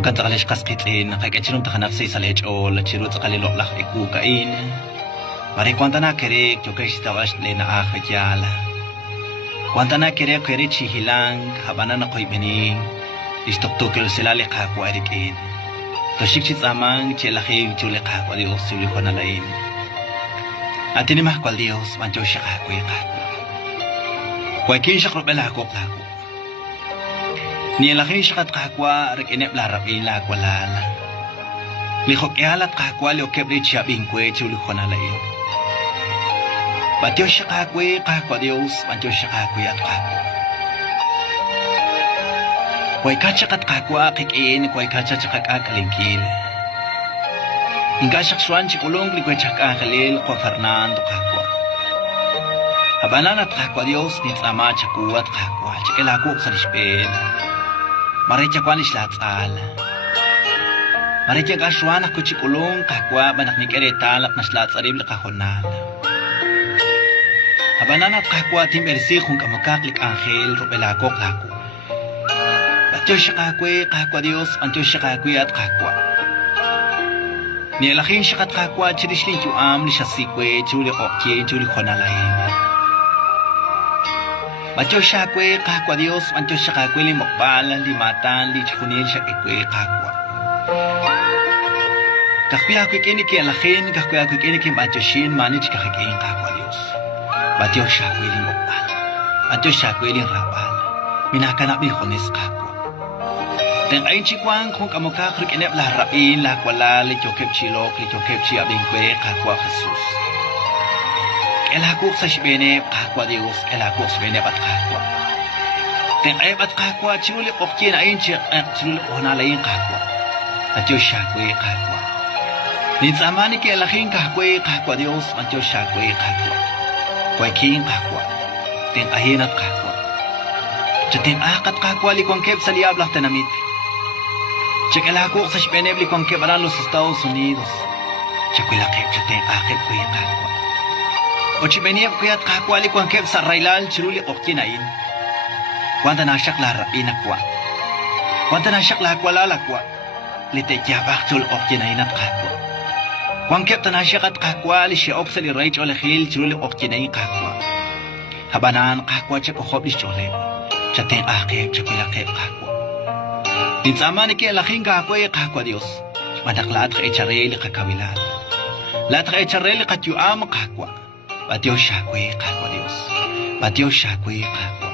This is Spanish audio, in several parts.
وكان تغلش قسقتين قاكتشرون تخنفسي سالهج أول تشيرو تقلي لولاخ إكو كاين ماري كوانتنا كريك جوكيش تغلش لنا آخر جالا كوانتنا كريك كريتشي هيلانغ هبانا نقوي بني يشتقتوكيو سلالي قاكو أريكين تشيكشي زمان تشيلاخي تولي قاكو ديوس تولي خونا لين أتني محكو ديوس مانجو شقاكو يقاكو كويكين شقرب بلاكو قاكو نيلاخي شقات قاكوا رك إنب لاربين لاكوا لالا لخوك يالات قاكوا لو كبري تشابين كوي تولي خونا لين باتيو شقاكوي قاكوا ديوس باتيو شقاكوي يات قاكوا كوي كاتشقات قاكوا قيكين كوي كاتشقات قاكلينكيل إنكا شخصوان شكولونغ لكوي شقا خليل قو فرناندو قاكوا هبانانا قاكوا ديوس نتلاما شكوات قاكوا شكلاكو سرشبين Maricha kwani shlat al. Maricha kashwana kuchikulong kakwa banak ni kereta lak na shlat sarib li kahonal. Habanana kakwa tim ersi kung kamakak lik angel rubelako kako. Batyo siya kakwa Dios antyo siya kakwe at kakwa. Nialakin siya kat kakwa chirishling am ni siya sikwe chuli okye chuli honalayin. Batyo siya kakwa Dios antyo siya kakwe li mokbal li matan li chikunil siya kakwa. Kakwa kini kialakin kakwa kini batyo shin manich kakakin kakwa Dios. Batyo siya li mokbal. Batyo siya li rabal. Minakanap ni kunis kakwa. Teng ayin chikwang kung kamukha krik inep laharain lakwala li chokep chilok li chokep chiabingkwe kakwa Jesus. Elakuk sa shibene kakwa Dios elakuk sa shibene at kakwa. Teng ayep at kakwa chiluli okye na ayin chiluli onalayin kakwa. At Diyos shakwe kakwa. Ninsamani ki elakin kakwa Dios at Diyos shakwe kakwa. Kway king kakwa. Teng ayin at kakwa. Chating akat kakwa li kwang kep sa liablak tanamit. Chekelako sa shpeneb li kwang kep aran los Estados Unidos. Chekelakep chateng akep kuya kakwa. O chibeneb kuyat kakwa li kwang kep sa railal chiruli okinain. Kwanta na siyak larain akwa. Kwanta na siyak lakwala lakwa. Li tekyabak chul okinain at kakwa. Kwang kep ta na siyak at kakwa li siya oksa li raich o lekhil chiruli okinain kakwa. Habanan kakwa chekokhop li cholem. Chateng akep chekelakep kakwa. Ninsama ni kaya laking kakwa Dios. Manaklat ka echareli kakawilan. Lat ka echareli katyuam kakwa. Batyo shakwe kakwa Dios. Batyo shakwe kakwa.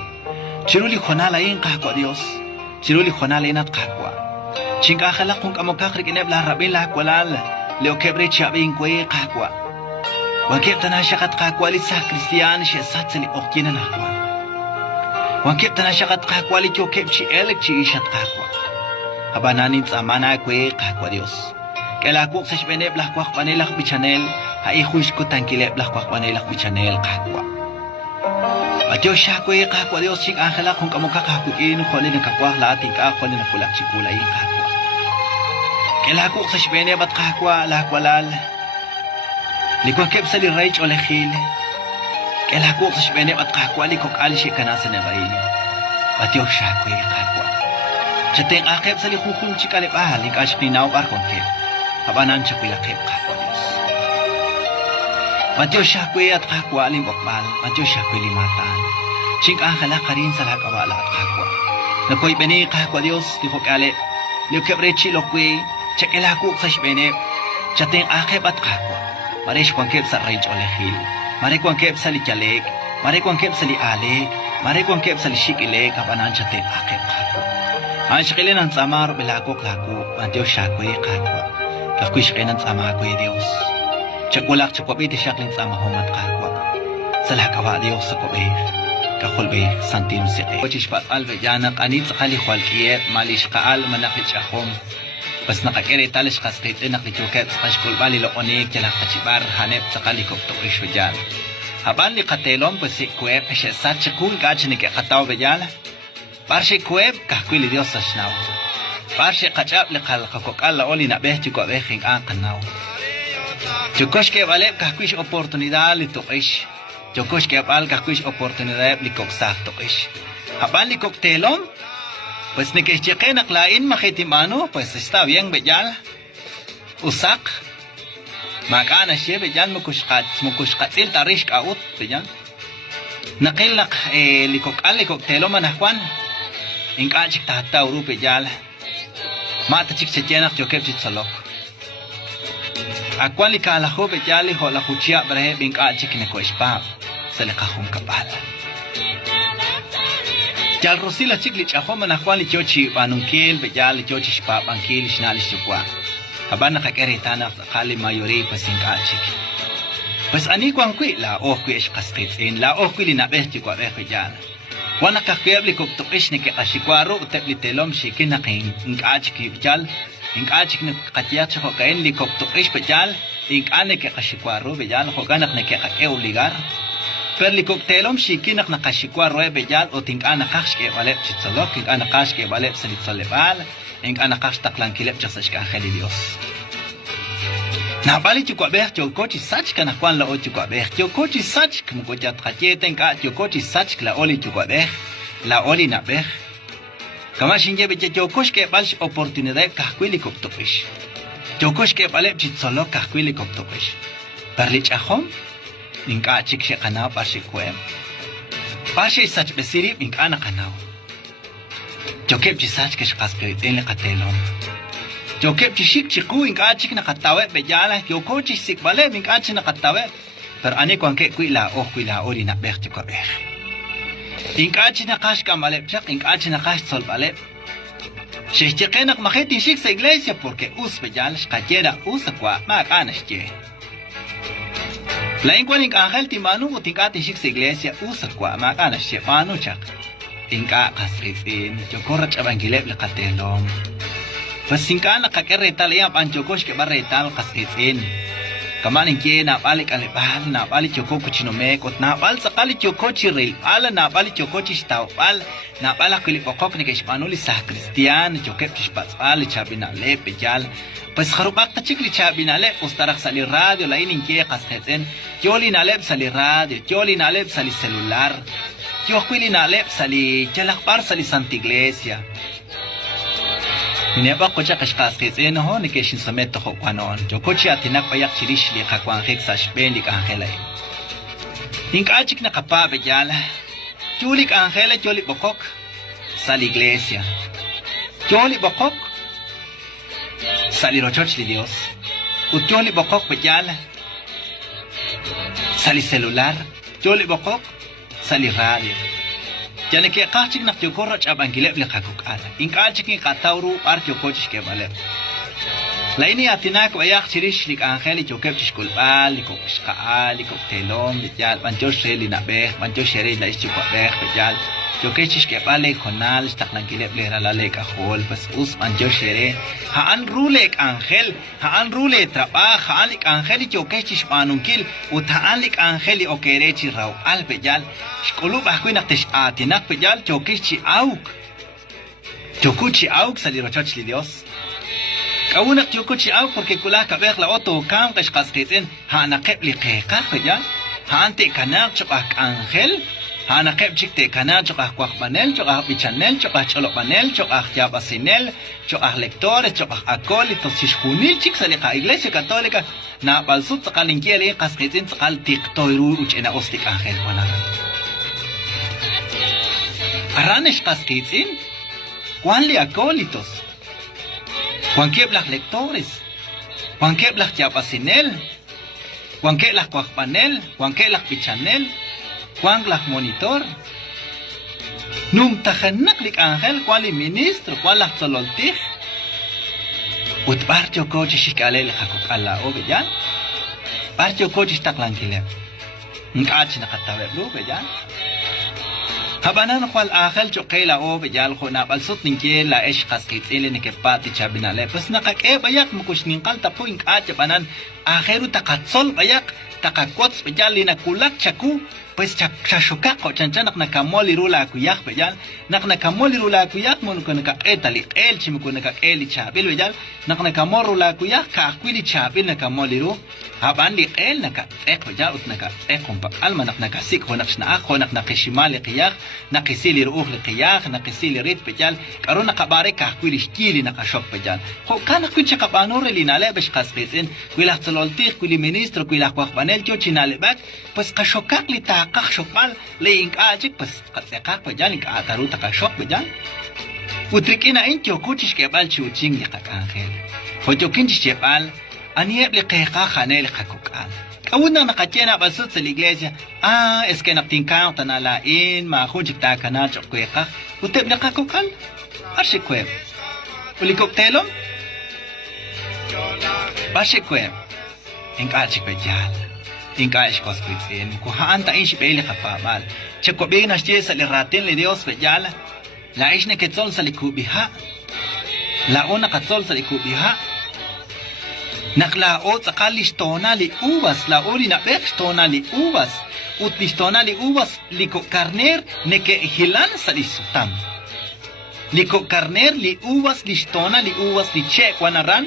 Chiruli khonalayin kakwa Dios. Chiruli khonalayin at kakwa. Chingkakalak kung kamukakrik ineb larabin lakwalal. Leo kebre chabing kwe kakwa. Wangkip tanasyakat kakwa li sa Kristiyan siya satsali okina nakwa. Wangkip tanasyakat kakwa li kyokep chi elek chi isyat kakwa. Habananin sa mana kwe kakwa Dios. Kailakuk sa shpeneb lakwak panelak bichanel, haihush ko tangkileb lakwak panelak bichanel kakwa. At Diyos siya kwe kakwa Dios sing angelak kung kamukha kakuin, kholi ng kakwak lating ka, kholi ng kulak sikulay kakwa. Kailakuk sa shpeneb at kakwa lakwalal, likwang kep sa liraich o lekhil. Kailakuk sa shpeneb at kakwa likok alishi kanasa na baili. At Diyos siya kwe kakwa. Chateng akep sa likukong chikalip ahalik asyak ninaw arkong kep. Habanan siya kulakep kakwa Diyos. Matyo siya kwe at kakwa alimokbal. Matyo siya kwe limatan. Ching akala ka rin sa lakawala at kakwa. Nakoy bene kakwa Diyos. Likok alip. Likok rechi lokwe. Chak ilakuk sa shbenep. Chateng akep at kakwa. Maresh kwang kep sa rage o lehil. Mare kwang kep sa likyalik. Mare kwang kep sa lialik. Mare kwang kep sa lishikilek. Habanan chateng akep kakwa. Ang shakilin ang samar bilako klako, ang Diyos siya kwe kakwa. Kakoy shakin ang sama kwe Diyos. Chakulak chakwabit siyaklin sama hongat kakwa. Salakawa Diyos sa kwabe. Kakulbe santin siya. Kochish pat alvejanak anit sa kalikwal kiyet malish kaal manakit siya kong. Pas nakakiri talish kaskit inakichuket sa kashkul bali loonik yalak kachibar hanep sa kalikop to isyo dyan. Haban li katelom pa si kweb siya sa chakul gachinik akataw bejala. Parche kueb kakwili Dios sa shnaw. Parche kachap le kal kakokal la oli na beh chiko behing ang kanaw. Chukosh ke balep kakwish oportunidad li tokish. Chukosh ke bal kakwish oportunidad li koksak tokish. Haban li koktelom. Pues ni que chequen aklain majitimano, pues está bien bellal. Usak. Makana she bellal mukushkatzil tarish kaut bellal. Nakilak likok telo manahwan. Inkachik tahta uru bellal. Mata chik chechenak jokep chitsalok. Akwan likalaho bellal ho la huchia brehe inkachik nekoishpa. Se le cajón kapal. Yal rosila chik lichahom manahwan lichochi banunkel bellal lichochi shpa bankil shnali shukwa. Habana kakeritana khali mayori pasinkachik. Pues ani kwan kui la okwi eshqasqits in la okwi linabehti kwa bejal. Wana kakebli koptoqish ni kashikwaru utebli telom shikina qin inkachik bejal. Inkachik ni qatiyach ho kain li koptoqish bejal. Inkane ke kashikwaru bejal ho ganak ne ke obligar. Per li koptelom shikina na kashikwaru bejal o tinkana qashke walep chitsolok inkana qashke walep salitsolebal. إنك أنا قاش تقلان كلاب جسش كأخلي ديوس. نابالي تقوى بيخ جو كوتي ساتش كان أخوان لأو تقوى بيخ جو كوتي ساتش كمكوجا تخطيه تنكا جو كوتي ساتش لأولي تقوى بيخ لأولي نابيخ. كما شنجي بيجي جو كوش كيبالش أوبورتونيداي كحكويلي كوبتوكيش. جو كوش كيبالي بجيتسولو كحكويلي كوبتوكيش. برليش أخوم إنك أتشيك شي قناو باشي كويم. باشي ساتش بسيري إنك أنا قناو. Yo kep chisach que shqaspeit en le qatelom. Yo kep chishik chiku inkachik na qatawe bejala yo kochi sik vale inkachik na qatawe. Pero ani kwan ke kuila ori na bech ko bech. Inkachik na qash kamale chak inkachik na qash sol vale. Shechqenak majetin shik sa iglesia porque us bejala shqayera us kwa ma qanashke. La inkwan inkangel timanu utinkati shik sa iglesia us kwa ma qanashke manu chak. Inka kasritin, jokorra chabangilep lekatelom. Pues inka nakakerretal ya panchokosh ke barretal kasritin. Kaman inkie na balik alipal, na balik choko kuchinomek, ot na bal sakali choko chiril, ala na balik choko chistawal, na bala kulipokok ni kishpanuli sa Cristian, chokep chishpatzal, chabinale, pejal. Pues kharubak ta chikli chabinale, ustarak sali radio, la inkie kasritin, yoli nalep sali radio, yoli nalep sali celular. Yo kwili na lep sali chalakbar sali Santa Iglesia. Mineba ko cha kashqasqis eno ho ni keshin someto ho kwanon. Yo kochi atinak payak chirish li qakwan hek sa shpelik angelay. Inkachik na kapabe yala. Chulik angela choli bokok sali Iglesia. Choli bokok sali rochoch li Dios. Ucholi bokok bejala sali celular. Choli bokok sali radio. Jane ke qachik nak jokorra chabangilep le qakuk ala. Inkachik ni qatawru arjo kochish ke balep. La ini atinak wayak chirish lik angeli jokep chishkul bal, likok shqaal, likok telom, bejal, banjosh reli nabeh, banjosh reli la ishchukabeh, bejal. Jokechish ke bale khonal staknangilep le ralale kahol, bas us banjosh reli. Haan rulek angel, haan rule trabah, haan lik angeli jokechish banunkil, ut haan lik angeli okerechi raw al bejal. Shkulu bahkuinak tish atinak bejal jokechi auk. Jokuchi auk salirochach li Dios. Kaunak jokuchi auk porque kulah kabeh la oto kam qashqasqitin hana qebli qiqa bejal. Hante kanak chokak angel. Hana qeb chikte kanak chokak kwaqbanel, chokak bichanel, chokak cholokbanel, chokak yabasinel, chokak lectores, chokak acólitos, shishkunil chik saliqa iglesia católica na balsut saqalinkieli qasqitin saqal tiqtoiru uchena ostik angel wana. Aranish qasqitin Juan li acólitos, Juan queblas lectores, Juan queblas yapasinel, Juan queblas cuajpanel, Juan queblas pichanel, Juan las monitor. Num tajanak lik angel, Juan li ministro, Juan las sololtij. Ut barjo coche shikalel hakuk alla obeyan. Barjo coche staklanquile. Nkach nakatawe blue beyan. Habanan kwal akhel chokela o bejal khona balsut ninke la esh qasqit ele ne kepati chabinale pues nakake bayak mukush ninqal tapu inka chabanan akhiru taqatsol bayak takakots peyal lina kulak chaku pues chashokako chanchanak nakamoli rula kuyak peyal nakamoli rula kuyak monukonaka etali el chimukonaka eli chabil peyal nakamoro rula kuyak kakwili chabil nakamoli ru habandi el naka ek peyal utnaka ekompa alma nakasik honakshna akhonak nakishimali qiyak nakisili ruh liqiyak nakisili rit peyal karona kabare kakwili shkili nakashok peyal ho kana kucha kabanore linale besh qasqisin kuila tsololtik kuili ministro kuila kwakbanel tio chinale bak pues kashokak li taqaq shokmal leink ajik pues qatsaqaq peyal ink ataru taqashok peyal utrikina intio kuchish kebal chuching liqak angel hojo kinchish kebal anieb liqiqa khanel qakukal kawuna nakachena basut sa iglesia es que naptinkan tanalain ma khujik ta kana chokweqa uteb liqakukal ashikweb ulikoktelom bashikweb ingajik peyal ingaj koskritsin ku hanta ish bele qapamal chekobina shesa le ratin le dios peyal la ishne ketzol salikubiha la ona katzol salikubiha nakla o tsaqalish tonali uvas la orina bex tonali uvas utbistonali uvas liko carner neke hilan salisutam liko carner li uvas listona li uvas li che kwanaran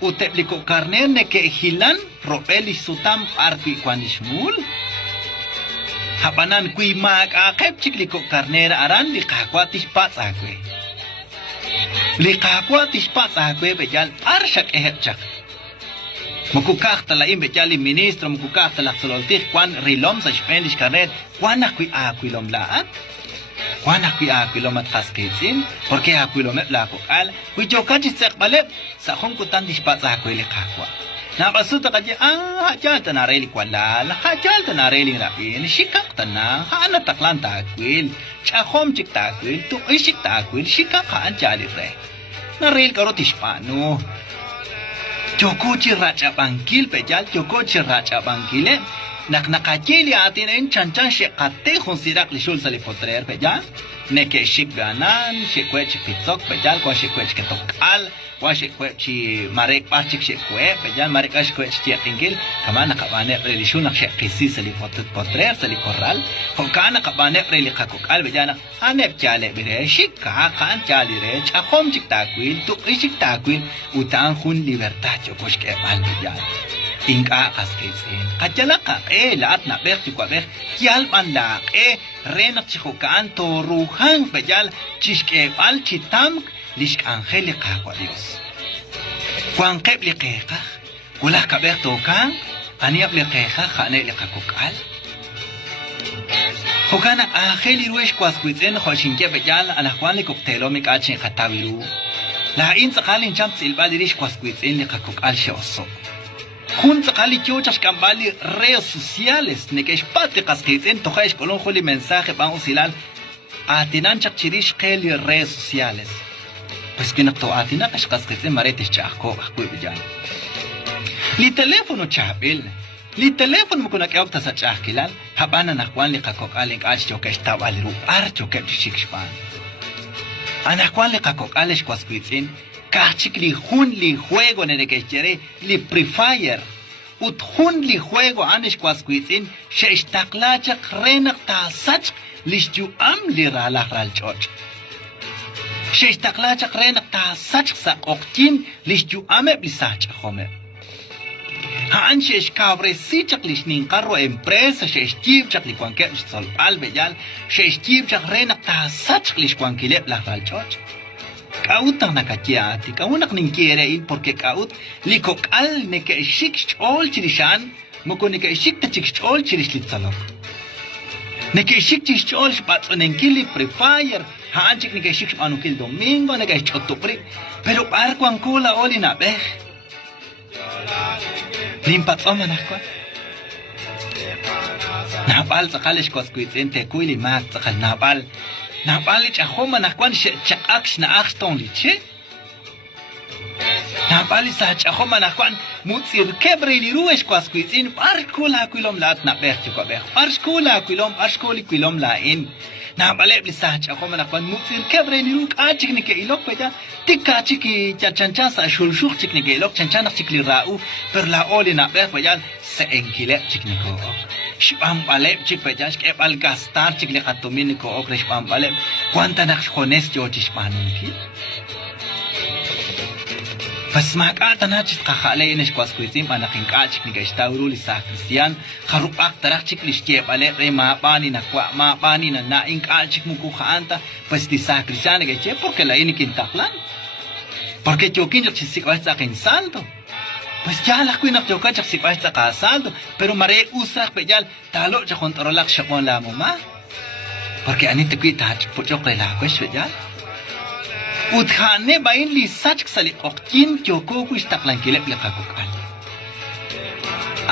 utepliko carner neke hilan propeli sutam arpi kwanishmul habanan kui mag akep chikliko carner aran li qakwatish patsakwe li qakwatish patsakwe bejal arshak ehepchak mukukakta la imbejali ministro mukukakta la sololtih kwan rilom sa spendish carner kwan akui akuilom laat kwan akuilom at qaskitsin porque akuilom la kokal kui jokachis sekbalep sa khon kutan dishpatsa akuili qakwa na basuta kaje hajalta na reli kwalal hajalta na reli rapin shikakta na hana taklanta akuil chahom chikta akuil tu ishikta akuil shikaka anjali re na rel karotish pano Chokochi racha bangkil pejal chokochi racha bangkile nakakili atin en chanchan shekate considerak lishul sali potrer pejal neke shik ganan shekwech pitzok pejal kwa shekwech ketokal kwa shekwech marek pachik shekwe pejal marek ashkwech tiatingil kama nakabane relishun nak shekisi sali potrer sali korral hokana kabane reli kakokal bejana anep chale bire shikka kan chali re chahom chik takwil tu ishik takwil utan hun libertad chokosh ke al bejal inka qaskitsin qachalaka laat na ber tikwa ber kial banda renak chihukan to ruhan bejal chishke bal chitam lish angelica kwa Dios kwan qeb liqeqa kula ka ber tokan aniab liqeqa khane liqakukal hokana angeli ruesh kwaskitsin khoshinke bejal ana kwan likoktelomik achin khatawiru la in tsaqalin cham tsilbali rish kwaskitsin liqakukal shoso Junta cali chochas cambali redes sociales ne que espate casquiten tojes colon joli mensaje pan usilal atinan chachirish qeli redes sociales pues que no to atina casquiten maretes chaqo aqu bijan li teléfono chabil li teléfono mukuna que opta sa chaqilal habana na kwan li qakok alen qach choke estabali ru archo que chikshpan ana kwan li qakok alesh kwasquitin Kachik li hun li juego nene que chere li prefire ut hun li juego anish kwasquitin she istaklacha krenak ta sach lishju am li ralah ralchoch she istaklacha krenak ta sach sa oktin lishju ame blisach khome ha anche iskabre sichak lishnin qarro empresa she istib chak li kwanke sol albejal she istib chak renak ta sach lish kwankile la ralchoch Kaut ang nakakiati, kaunak ning kirein porque kaut likok al neka ishik chol chirishan, moko neka ishik ta chik chol chiris litsalok. Neka ishik chik chol spatso nengkili prefire, haanchik neka ishik anukil domingo neka ishotopri, pero parko ang kula oli na beh. Limpatso manakwa. Napal sakalish kwaskuitzente kuili mat sakal napal. Napalich ahoma nakwan chakaks na akston liche. Napalich sa ahoma nakwan mutsir kebre li ruesh kwaskuitin parkula kulom lat na bertu ko ber. Parkula kulom askoli kulom la in. na baleb li sa cha khom na kwan muksin kebre ni ruk a chik ni ke ilok pe ja tikka chiki chanchan sa shulshuk chik ni ke ilok chanchan chik li rau per la oli na ber pe ja se enkile chik ni ko shpam baleb chik pe ja ke bal gastar chik li khatumin ko ok shpam baleb kwanta nak khones jo chishpanun ki بس ما قاعد أنا أجد خالي إنش قاس كويسين أنا كن قاعد شكل كيشتاورو لسا كريستيان خروق أكتر شكل إشتيب عليه ما باني نقوى ما باني ننا إن قاعد شكل مكو خانتا بس لسا كريستيان كيشتيب porque la ini كن تقلان porque yo كن جب شسيك واسا كن سالتو بس جالك كوي نف جوكا جب شسيك واسا كاسالتو pero mare usrak بجال تالو جخون ترولك شقون لا مما porque أني تكوي تاج بجوك لا كويش بجال udhane bain li sach sali oktin joko ku istaklan kilep le kakok al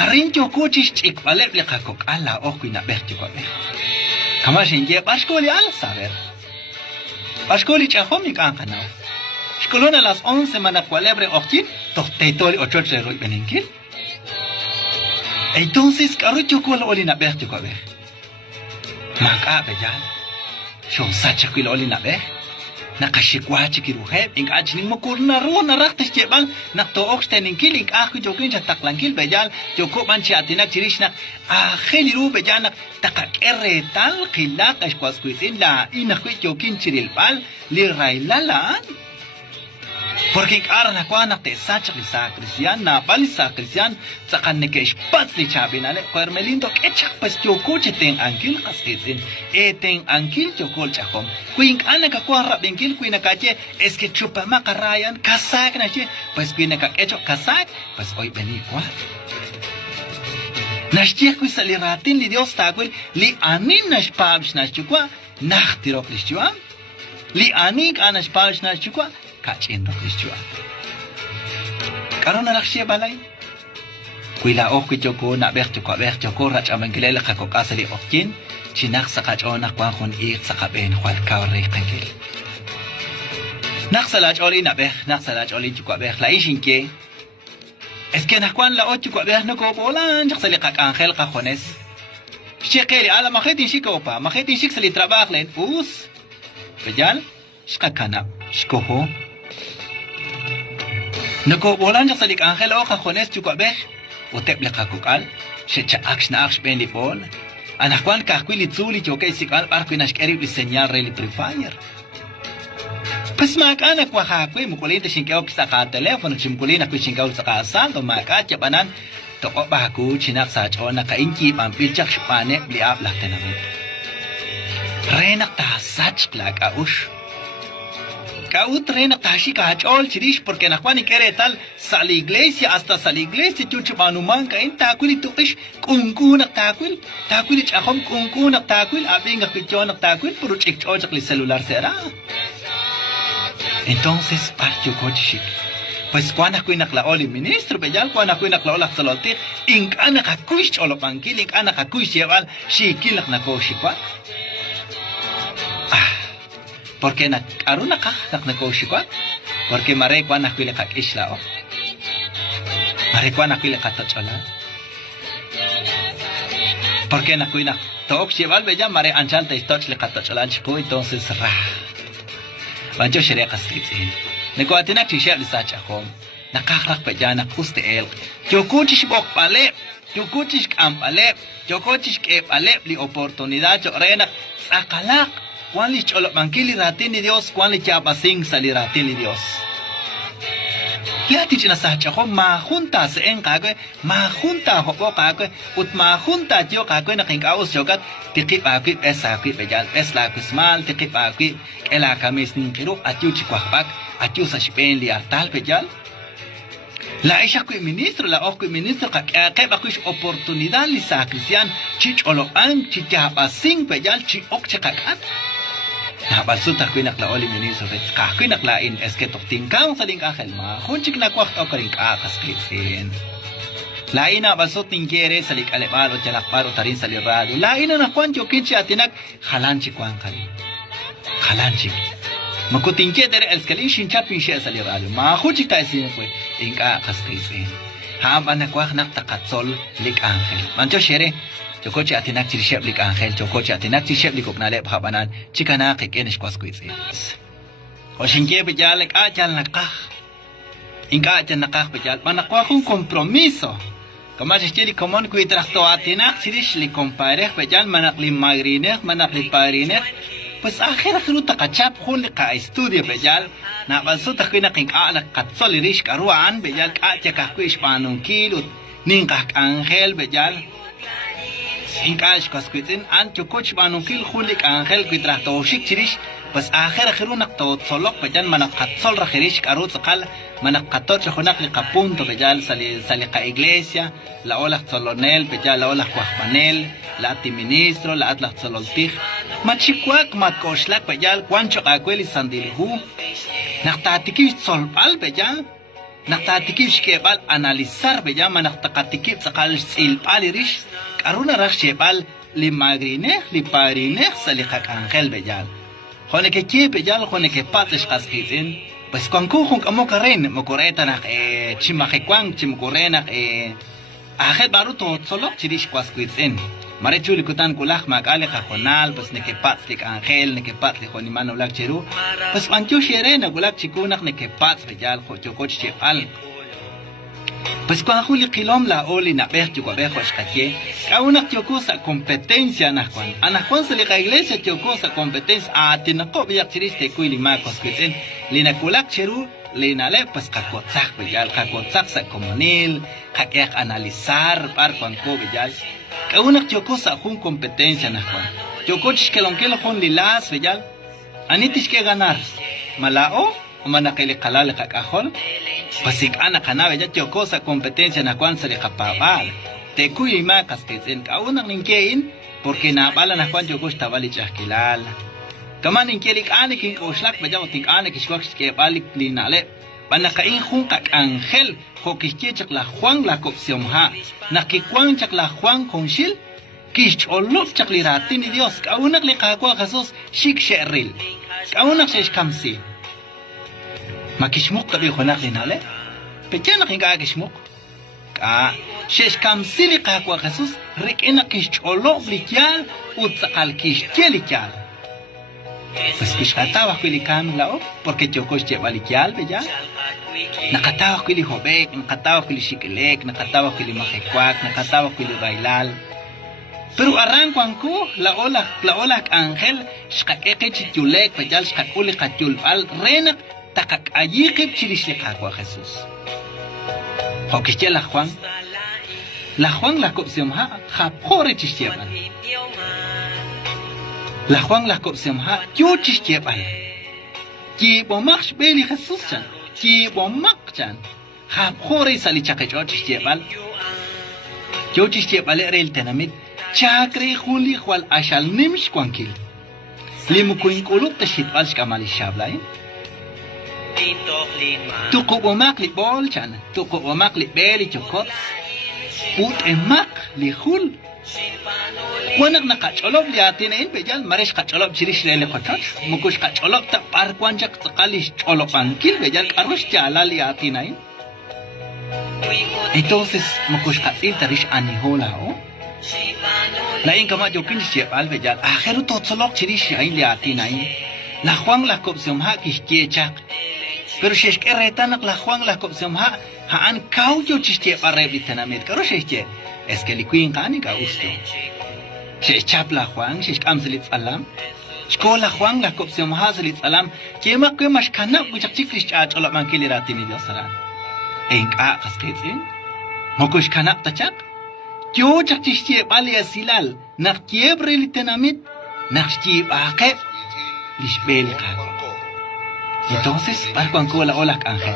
arin joko chis chik balep le kakok ala okku na berti ko be kama shinge bashkoli al saber bashkoli chahomi kan kana shkolona las 11 mana kwalebre oktin tortetori ochoche roi benenkil entonces karo joko lo oli na berti ko be maka be jan shon sach ku lo oli na be nakashikwachi kiruheb ing ajning makurna ro naraktis jebang nak to oxtening kiling aku jokin chataklan bejal joko manchi atinak chirishna akheli ru bejana takakeretal khilak ashkwas kuisin la inakwi jokin chirilpal li railalan porque ara na kwa nak te sach li sa cristian na bal sa cristian sakan ne ke spats li chabinale carmelindo kechak pas joko cheteng angkil qasisin eteng angkil joko chakom kuing ana ka kwa rabengkil kuina kache es que chupa makarayan kasak na che pas kuina ka echo kasak pas oi beni kwa nashtiek ku saliratin li dios tagul li anin nashpabsh nashchukwa nachtirok lishchuam li anik anashpabsh nashchukwa kachin ro Kristwa. Karon na laksya balay. Kuila ok joko na ber joko rach amangilele ka kokasali okin chinak sa kachon na kwahon ik sa kaben kwal kawre kangil. Naksalach oli na ber naksalach oli joko ber la ishinke. Es que na kwan la ocho ko ber no ko bolan jaksali ka angel ka khones. Shekeli ala makhetin shikopa makhetin shik sali trabajo len us. Bejal shkakana shkoho Nako bolan jak salik angel o kakhones chuko beh utep le kakukal shecha aksh na aksh ben lipol anakwan kakwili tsuli choke sikal barko inash keri li señal reli prefire pas mak anak wa hakwe mukulita shinkaw sa ka telephone chimkulina ku shinkaw sa ka santo maka chabanan to ba ku chinak sa chona ka inki pampilchak shpane li ap la tename renak ta sach plaka ush Cautren tashi kachol chirish porque na Juan y quiere tal sal iglesia hasta sal iglesia chuchu manuman ka in takuli tukish kunkuna takuli chahom kunkuna takul abinga kichona takul puro chikchochak li celular será entonces parcho cochik pues cuando kuina klaoli ministro bejal cuando kuina klaola saloti inkana kakush olopankil inkana kakush yeval shikilak na koshikwa porque na aruna ka nak negosyo ko porque mare kwa na kuile ka isla o mare kwa na kuile ka tachola porque na kuina to oxival bella mare anchal te stoch le ka tachola chico entonces ra banjo shere ka stitin ne ko atina chisha li sacha hom na ka rak bella na kuste el yo kuchish bok pale yo kuchish kampale yo kuchish ke pale li oportunidad yo rena sakalak Kuan li cholo mangkili ratin ni Dios, kuan li chapasing sali ratin ni Dios. Yati china sa chako ma junta se en kagwe, ma junta hopo kagwe, ut ma junta tio kagwe na kinkaos jokat, tikip akwi pesa akwi pejal, pesla akwi smal, tikip akwi, ela kamis ninkiru, atiu chikwakpak, atiu sa shipen li artal pejal. La isha kui ministro, la ok kui ministro, kaya kuis oportunidad li sa cristian, chich oloan, chichapasing pejal, chi ok chakakat. Nabalsuta ko naklaoli ministro ka ko naklain eske tingkang sa ling akal ma hunchik na kwak o karing akas klitsin laina balsut tingkere sa lik alebalo jalakparo tarin sa lirado laina na kwancho kinchi atinak halanchi kwan kari halanchi makutingke dere elskalin shinchapin she sa lirado ma hunchik ta isin ko inka akas klitsin haam ana kwak nak takatsol lik angel mancho shere chocoche atinak chirisheblik ángel chocoche atinak chirisheblik oknale bhabanan chikana qekenish kwasquitsi oshinke bejal kachal nakaj inka nakaj bejal manaqwa un compromiso como chili común cuitracto atinak chirish li comparej bejal manaqli magrineh manaqli parineh pues akhir fruta kachap khun ka estudio bejal na balsu takwina king ala katsol rish karuan bejal kacha kahku ispanun kilo ninka ángel bejal inkash kasquitin an chococh banun kil khulik ángel cuitracto shik chirish pues akhir khirunak to tsolok bejal manaqatsol rakhirish karu tsqal manaqatot khonak li qapunto bejal sali ka iglesia la ola tsolonel bejal la ola khwahbanel la ti ministro la atla tsololtij machikwak matkoshlak bejal kwancho qakweli sandilhu naqtatikish tsolbal bejal naqtatikish kebal analizar bejal manaqtaqatikish tsqal silbal rish karuna rakhshebal li magrineh li parineh sali ka ángel bejal khone ke ke bejal khone ke patish qasqitin pues con kujun como karen mo koreta na chimajekwang chimkorena ajet baruto solo chirish kwasquitin mare chuli kutan kulaj makale khajonal pues ne ke patlik ángel ne ke patlik khonimano lak cheru pues manchu sherena kulak chikunak ne ke pats bejal khochokoch chepal pues cuando juli kilom la oli na ber tu cobejo escaque kauna tiokosa competencia na kwan ana kwan se la iglesia tiokosa competencia a tinako biak chiriste kuili makos kiten lina kulak cheru lina le pues kakotsak bejal kakotsak sa comunil kakek analizar par kwan ko bejal kauna tiokosa jun competencia na kwan tiokoch kelonkel jun lilas bejal anitish ke ganar malao o manakele kalale kakahol pasik ana kanabe ya chocosa competencia na kwan sale kapabal te kuyi makas que zen kauna ninkein porque na bala na kwan chocosa tabali chakilal kaman ninkelik ane kin oshlak bajao tik ane kishwak ke balik linale banakain jun kak ángel jokishke chakla Juan la kopsiomha na ki kwan chakla Juan konshil kisholup chakliratin Dios kauna le kakwa Jesus shik sheril kauna shesh kamsi makishmuk tabi khonak linale pequena kinga kishmuk ka shesh kamsili kakwa Jesus rikena kisholo blikyal utsaqal kishkelikyal pues kishatawa kwilikam lao porque chokosh chebalikyal beya nakatawa kwili hobek nakatawa kwili shikilek nakatawa kwili majekwak nakatawa kwili bailal pero arranco anku la ola ángel shqaqeqi chitulek bejal shqaquli qatul al renak takak ayikib chirishli kakwa Jesus Hokishche la Juan la kopsiomha japore chishcheban la Juan la kopsiomha yo chishcheban ki bomak beli Jesus chan ki bomak chan japore sali chaqecho chishcheban yo chishcheban el tenamit chakre juli khwal ashal nimsh kwankil limukuin kuluk tashitbal shkamali shablay tuku omak li bol chan tuku omak li beli chokot ut emak li hul wanak nakacholob li atin in bejal maresh kacholob chirish le khotat mukush kacholob ta par kwanjak tqalish cholopankil bejal karush chala li atin in entonces mukush katzin tarish anihola o la in kama jokin chepal bejal akhiru totsolok chirish ain li atin in la Juan la kopsiom ha kishkiechak pero si es que retanak la Juan la kopsiomha haan kaujo chiste parebitenamit karo sheste es que likuin kani ka usto si chap la Juan si kamselit salam skola Juan la kopsiomha selit salam kema kemash kana kuchak chikrish chola mankili ratini Dios sara en ka kasketsin mokush kana tachak yo chak chiste bali asilal nak kiebre litenamit nak sti baqe lisbel ka entonces, par con cola ola ángel,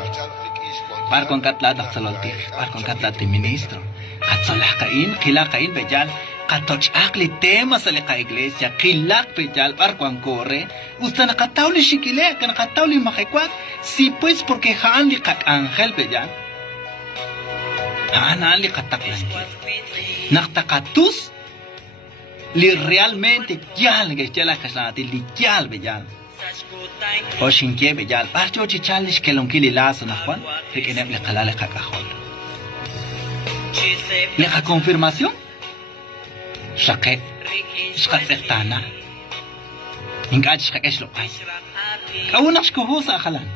par con catlat axolotij, par con catlat ministro, catzolah caín, quila caín bejal, catoch akli tema sale ca iglesia, quilak bejal, par con corre, usted nakatauli shikile, que nakatauli majekwak, si pues porque haan li cat ángel bejal, haan li cataklanki, naktakatus, li realmente gyal, que chela casati, li gyal bejal. Oshinke bejal bacho chichalish kelonkili lazo na Juan rekeneb le qalale kakahol le confirmación Shake, shkatsektana. Ingkach shkakesh lo ay. Kaunak shkuhu sa akalan.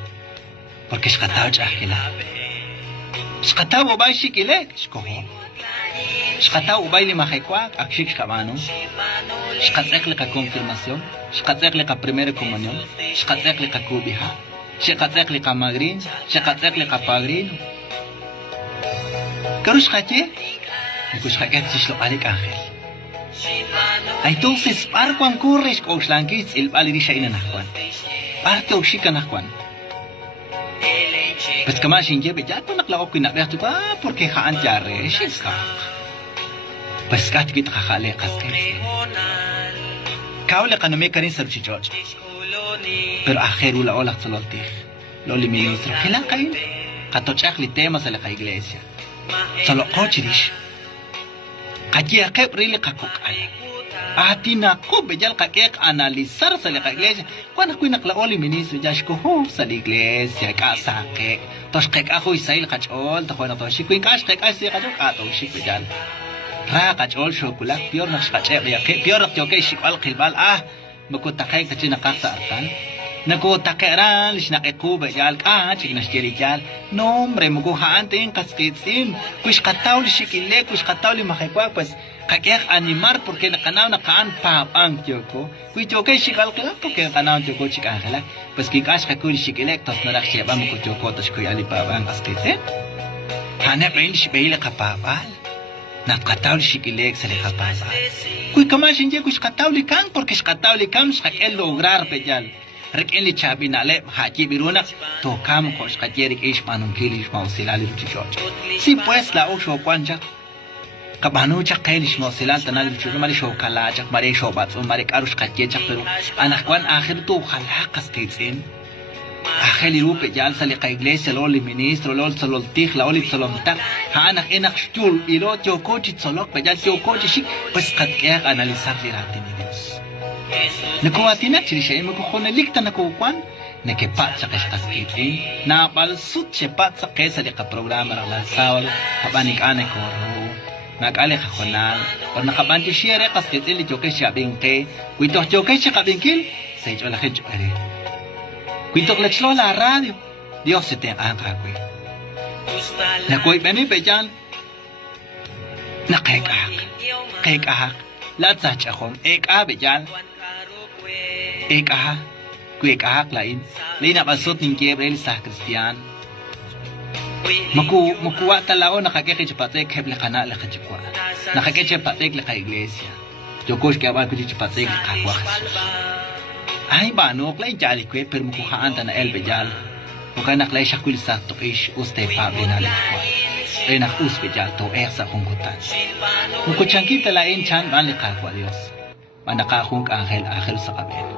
Porque shkataw chakila. Shkataw ubay shikilek, shkuhu. Shkataw ubay limahekwak, akshik shkamano. Shkatsek leka confirmación. Shkatsek leka primera comunión. Shkatsek leka kubiha. Shkatsek leka magrin. Shkatsek leka padrino. Karu shkatye? Niku shkaket shishlo alik ángel. Entonces, par cuan corres con slanquis, el valirisha inanakwan. Parte o shikanakwan. Pues kama shinjebe ya to naklao kinakreatu pa porque haan jare shika. Pues kat kit khale qaske. Kaule kanome karin sarchi George. Pero akhiru la ola tsololti. Loli ministro kila kain. Katochakli temas de la iglesia. Solo cochirish. Kaya kebrili kakukay. Atina ko bejal kakek analizar sa la iglesia. Kuan ako naklaoli ministro jash ko ho sa iglesia kasake. Tos kek ako isail kachol ta kuan to shikuin kash kek asi kachol ato shik bejal. Ra kachol shokulak pior nas kache ya ke pior to ke shikal khilbal makutakay kachina kasa artan. Nakutakairan lish nakiku bejal chik nashjelijal. No hombre mukuhaan tin kaskitsin. Kush kataw li shikile kush kataw li makikwa pues kakek animar porque nakanaw nakaan papang tiyoko. Kuy tiyoko shikal kila porque nakanaw tiyoko chikang kila. Pues kikash kakuli shikilek tos narak sheba muku tiyoko tos kuy alipapang kaskitsin. Hanap rin shibahila kapapal. Nakataw li shikilek sa likapapal. Kuy kamashin diya kush kataw li kang porque shkataw li kang shkakel lograr bejal. Rekin li chabi na le haji birunak to kam ko shkajerik ish manung kilish mausilali ruchichot. Si pues la o sho kwanja. Kabanu chak kailish mausilal tanali ruchichot mari sho kala chak mari sho batso mari karush kajechak pero anak kwan akhir to khalakas kitsin. Akhir li rupe jal sa li ka iglesia loli ministro lol salol tikh la oli salomta ha anak enak shtul ilo tiyoko chitsolok bejal tiyoko chishik pues kat kaya analizar li ratin ni Dios. Nakuwatina chirishay makukhonalik ta nakukwan nakipat sa kaskaskitin na palsut siya pat sa kesa di ka programa la sawal habanik anay ko nag-ali ka kunal o nakabanti siya re kaskitin li joke siya bingke kuito joke siya kabingkil sa ito lakit joke kuito klachlo la radio Dios se te ang kakwe nakuwi bani pejan nakekahak lahat sa chakong bejan kuekahak lain na pasot ng Gabriel sa Kristiyan makuwa talao nakakekechpatek heble kana la kachikwa nakakechpatek la iglesia jokosh kaya ba kuchpatek kakwa Jesus ay banok lain jali kwe pero mukuhaan ta na elbejal mukanak lai shakul sa to ish uste pa benalik kwa enak usbejal to sa kungkutan mukuchangkita lain chan banlik kakwa Dios manakakung anghel sa kabel